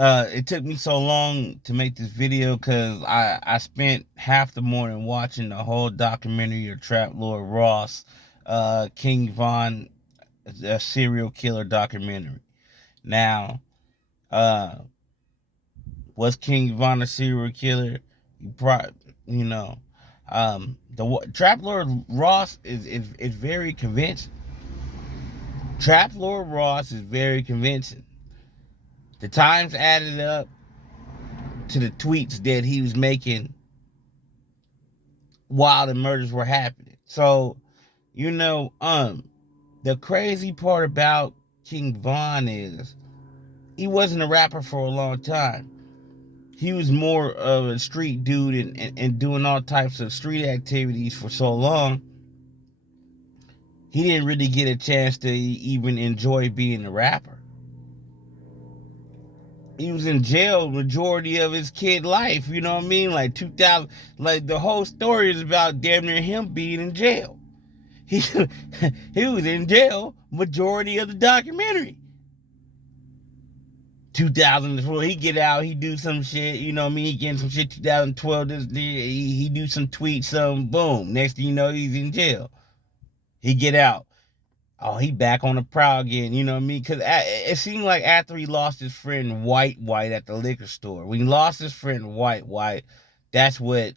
It took me so long to make this video because I spent half the morning watching the whole documentary of TRAPLORE Ross, King Von, a serial killer documentary. Now, uh, was King Von a serial killer? You probably, you know, the TRAPLORE Ross is very convincing. TRAPLORE Ross is very convincing. The times added up to the tweets that he was making while the murders were happening. So, you know, the crazy part about King Von is he wasn't a rapper for a long time. He was more of a street dude and doing all types of street activities for so long. He didn't really get a chance to even enjoy being a rapper. He was in jail majority of his kid life, you know what I mean? Like 2000, like the whole story is about damn near him being in jail. He he was in jail majority of the documentary. 2012, he get out, he do some shit, you know what I mean? He getting some shit. 2012, he do some tweets, some boom. Next thing you know, he's in jail. He get out. Oh, he back on the prowl again, you know what I mean? Because it seemed like after he lost his friend White at the liquor store, when he lost his friend White, that's what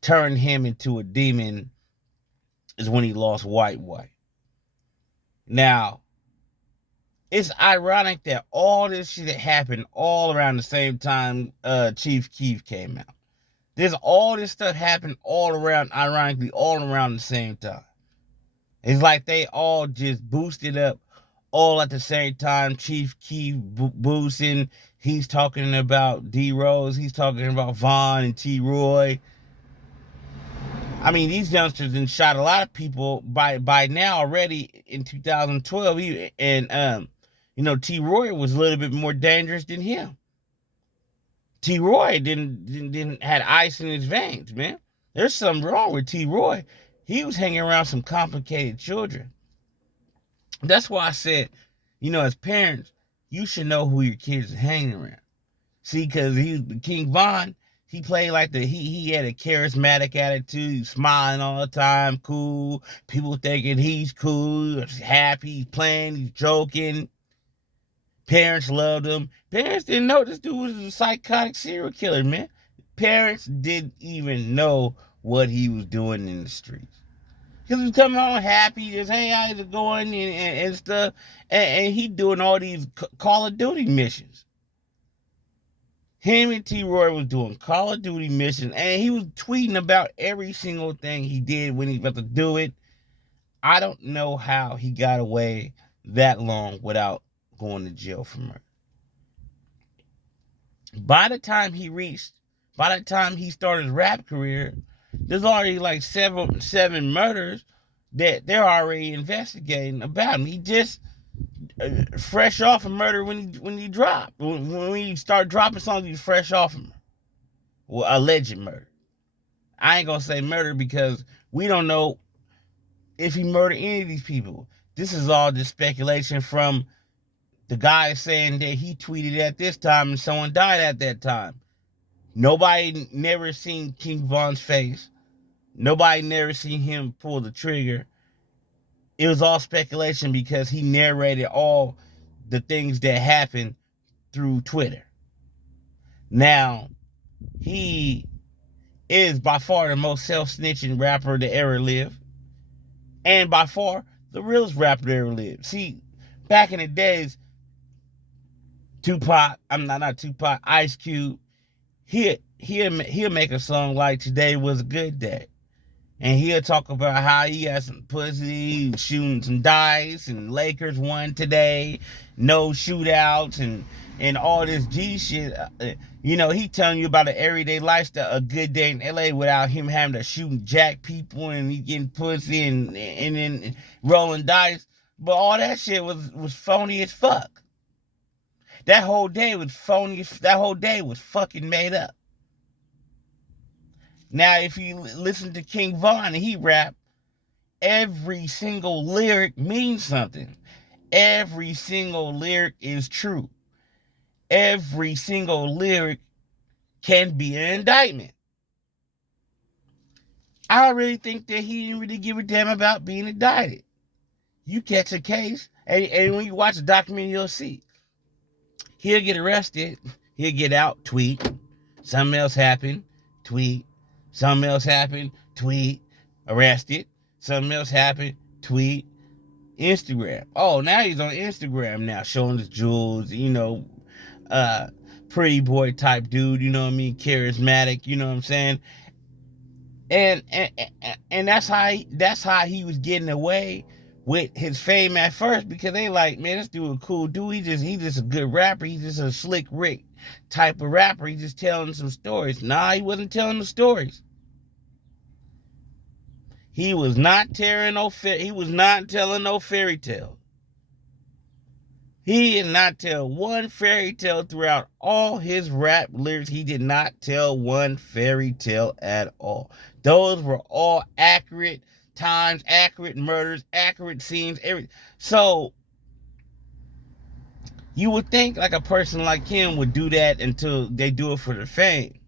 turned him into a demon, is when he lost White. Now, it's ironic that all this shit happened all around the same time Chief Keef came out. All this stuff happened all around, ironically, all around the same time. It's like they all just boosted up all at the same time. Chief Keef boosting. He's talking about D Rose. He's talking about Von and T Roy. I mean, these youngsters done shot a lot of people by now already in 2012. And T Roy was a little bit more dangerous than him. T Roy didn't had ice in his veins, man. There's something wrong with T Roy. He was hanging around some complicated children. That's why I said, as parents, you should know who your kids are hanging around. See, because King Von, he played like he had a charismatic attitude, smiling all the time, cool. People thinking he's cool, he's happy, he's playing, he's joking. Parents loved him. Parents didn't know this dude was a psychotic serial killer, man. Parents didn't even know what he was doing in the streets. Because he was coming home happy, just, hey, how's it going, and stuff. And he doing all these Call of Duty missions. Him and T Roy was doing Call of Duty missions, and he was tweeting about every single thing he did when he was about to do it. I don't know how he got away that long without going to jail for murder. By the time he started his rap career, there's already like seven murders that they're already investigating about him. He just fresh off a murder when he dropped. When he started dropping songs, he was fresh off him. Well, alleged murder. I ain't gonna say murder because we don't know if he murdered any of these people. This is all just speculation from the guy saying that he tweeted at this time and someone died at that time. Nobody never seen King Von's face. Nobody never seen him pull the trigger. It was all speculation because he narrated all the things that happened through Twitter. Now, he is by far the most self-snitching rapper to ever live. And by far, the realest rapper to ever live. See, back in the days, not Tupac, Ice Cube, he'll make a song like Today Was a Good Day. And he'll talk about how he got some pussy, shooting some dice, and Lakers won today, no shootouts, and all this G shit. He telling you about an everyday lifestyle, a good day in LA without him having to shoot and jack people and he getting pussy and then rolling dice. But all that shit was phony as fuck. That whole day was phony. That whole day was fucking made up. Now, if you listen to King Von and he rap, every single lyric means something. Every single lyric is true. every single lyric can be an indictment. I really think that he didn't really give a damn about being indicted. You catch a case, and when you watch the documentary, you'll see. He'll get arrested, he'll get out, tweet. Something else happened, tweet. Something else happened, tweet. Arrested. Something else happened, tweet. Instagram. Oh, now he's on Instagram now, showing his jewels, uh, pretty boy type dude, you know what I mean? Charismatic, you know what I'm saying? And that's how he was getting away with his fame at first, because they like, man, this dude a cool dude. He just a good rapper. He's just a slick Rick type of rapper. He's just telling some stories. Nah, he wasn't telling the stories. He was not telling no fairy tale. He did not tell one fairy tale throughout all his rap lyrics. He did not tell one fairy tale at all. Those were all accurate times, accurate murders, accurate scenes, everything. So you would think like a person like him would do that until they do it for the fame.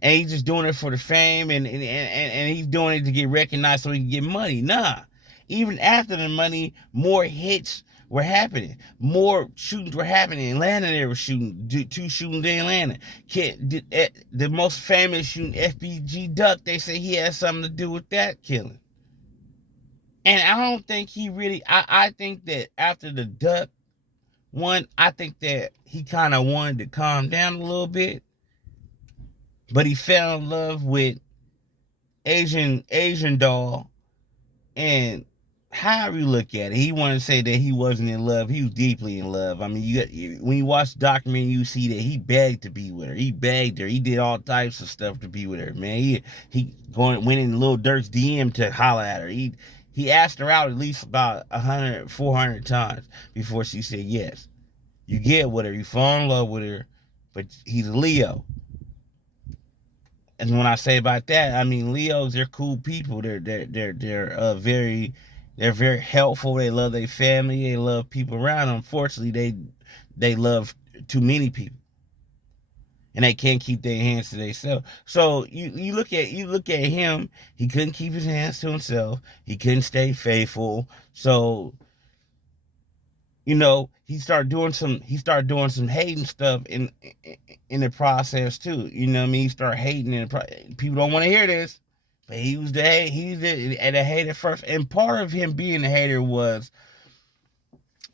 And he's just doing it for the fame, and he's doing it to get recognized so he can get money. Nah. Even after the money, more hits were happening. More shootings were happening. In Atlanta, they were shooting. 2 shootings in Atlanta. The most famous shooting, FBG Duck, they say he had something to do with that killing. And I don't think he really, I think that after the Duck one, I think that he kind of wanted to calm down a little bit. But he fell in love with Asian doll, and however you look at it, he wanted to say that he wasn't in love. He was deeply in love. I mean, when you watch the documentary, you see that he begged to be with her. He begged her. He did all types of stuff to be with her. Man, he went in Lil Durk's DM to holler at her. He asked her out at least about 400 times before she said yes. You get with her, you fall in love with her, but he's a Leo. And when I say about that, I mean Leos. They're cool people. They're very helpful. They love their family. They love people around them. Unfortunately, they love too many people, and they can't keep their hands to themselves. So you look at him. He couldn't keep his hands to himself. He couldn't stay faithful. So he started doing some hating stuff in the process too. You know what I mean? He started hating, and people don't want to hear this, but he's the hater first. And part of him being a hater was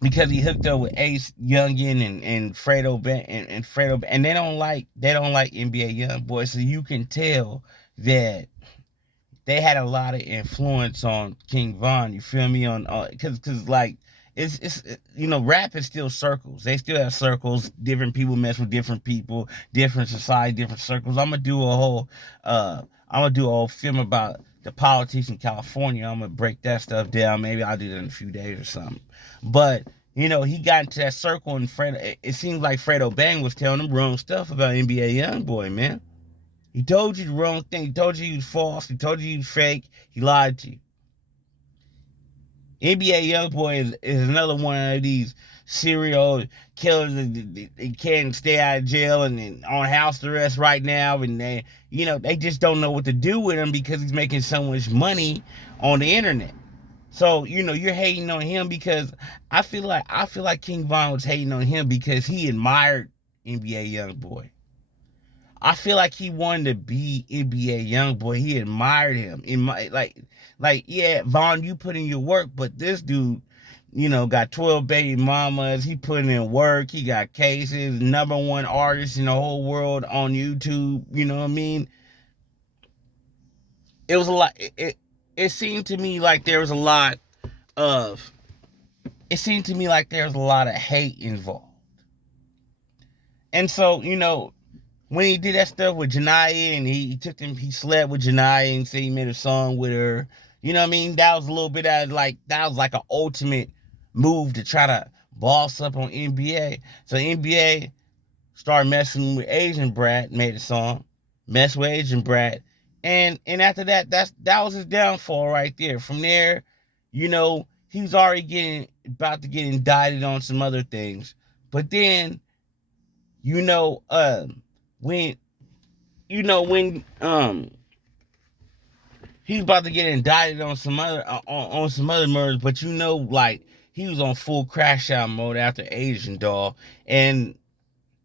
because he hooked up with Ace Youngin and Fredo and Fredo, and they don't like NBA young boys, so you can tell that they had a lot of influence on King Von. You feel me? On because like it's rap is still circles. They still have circles. Different people mess with different people, different society, different circles. I'm gonna do a whole film about the politics in California. I'm gonna break that stuff down. Maybe I'll do that in a few days or something. But he got into that circle, and it seems like Fredo Bang was telling him wrong stuff about NBA YoungBoy, man. He told you the wrong thing. He told you he was false. He told you he was fake. He lied to you. NBA YoungBoy is another one of these serial killers that can't stay out of jail and on house arrest right now, and they just don't know what to do with him because he's making so much money on the internet. So you're hating on him because I feel like King Von was hating on him because he admired NBA YoungBoy. I feel like he wanted to be NBA YoungBoy. He admired him. Yeah, Von, you put in your work, but this dude, got 12 baby mamas. He put in work. He got cases. #1 artist in the whole world on YouTube. You know what I mean? It was a lot. It seemed to me like there was a lot of. It seemed to me like there was a lot of hate involved. And so, when he did that stuff with Janaya, and he slept with Janaya and said he made a song with her, you know what I mean? That was a little bit of that was like an ultimate move to try to boss up on NBA. So NBA started messing with Asian Brat, made a song, messed with Asian Brat, and after that, that was his downfall right there. From there, he was already about to get indicted on some other things, but then You know, when when he's about to get indicted on some other on some other murders, but like he was on full crash out mode after Asian Doll, and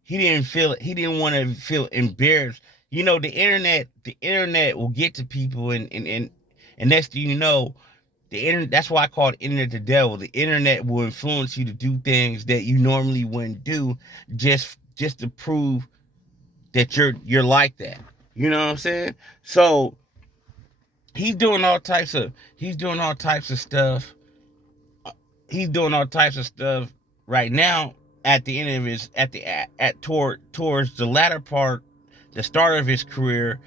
he didn't want to feel embarrassed. The internet will get to people, and next thing you know, the internet. That's why I call the internet the devil. The internet will influence you to do things that you normally wouldn't do, just to prove that you're like that. You know what I'm saying? So he's doing all types of stuff. He's doing all types of stuff right now. At the end of his towards the latter part, the start of his career,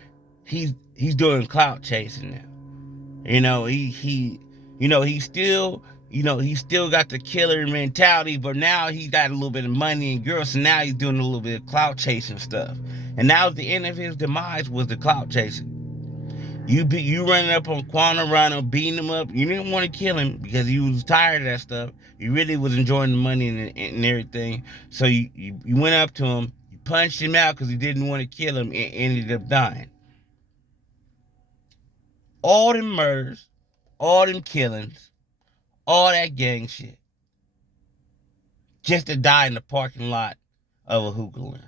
he's doing clout chasing now. He still got the killer mentality, but now he got a little bit of money and girls, so now he's doing a little bit of clout chasing stuff. And now the end of his demise was the clout chasing. You running up on Quantarano, beating him up. You didn't want to kill him because you was tired of that stuff. You really was enjoying the money and everything. So you went up to him, you punched him out because you didn't want to kill him, and ended up dying. All them murders, all them killings, all that gang shit, just to die in the parking lot of a hookah lounge.